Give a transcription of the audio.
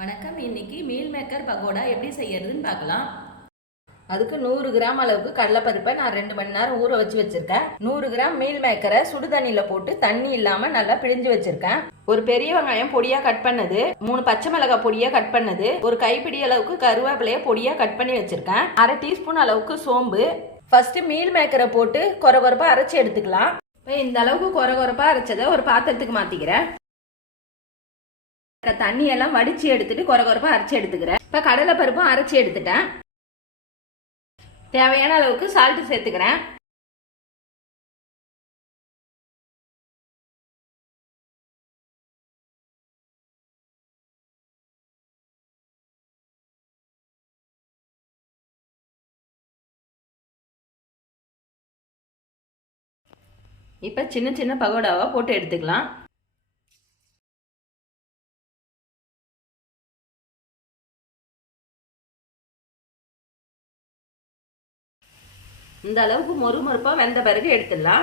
வணக்கம். இன்னைக்கு meal maker pakoda எப்படி செய்யறதுன்னு பார்க்கலாம். அதுக்கு 100 கிராம் அளவுக்கு கடலைப்பருப்பை நான் 2 மணி நேரம் ஊற வச்சு வச்சிருக்கேன். 100 கிராம் மீல் மேக்கரை சுடு தண்ணியில போட்டு தண்ணி இல்லாம நல்லா பிழிஞ்சு வச்சிருக்கேன். ஒரு பெரிய வெங்காயம் பொடியா கட் பண்ணது, 3 பச்சை மிளகாய் பொடியா கட் பண்ணது, ஒரு கைப்பிடி அளவுக்கு கருவேப்பிலைய பொடியா கட் பண்ணி வச்சிருக்கேன். 1/2 டீஸ்பூன் அளவுக்கு சோம்பு. ஃபர்ஸ்ட் மீல் மேக்கரை போட்டு கொரகொரப்பா அரைச்சி எடுத்துக்கலாம். இப்போ இந்த அளவுக்கு கொரகொரப்பா அரைச்சதை ஒரு பாத்திரத்துக்கு மாத்திக்கிறேன். தண்ணியெல்லாம் வடிச்சு எடுத்துட்டு கொரகொரப்பா அரைச்சி எடுத்துக்கிறேன். இப்போ கடலை பருப்பும் அரைச்சி எடுத்துட்டேன். தேவையான அளவுக்கு சால்ட் சேர்த்துக்கிறேன். இப்போ சின்ன சின்ன பகோடாவா போட்டு எடுத்துக்கலாம். இந்த அளவுக்கு மொறுமொறுப்பா வெந்த பிறகு எடுத்துடலாம்.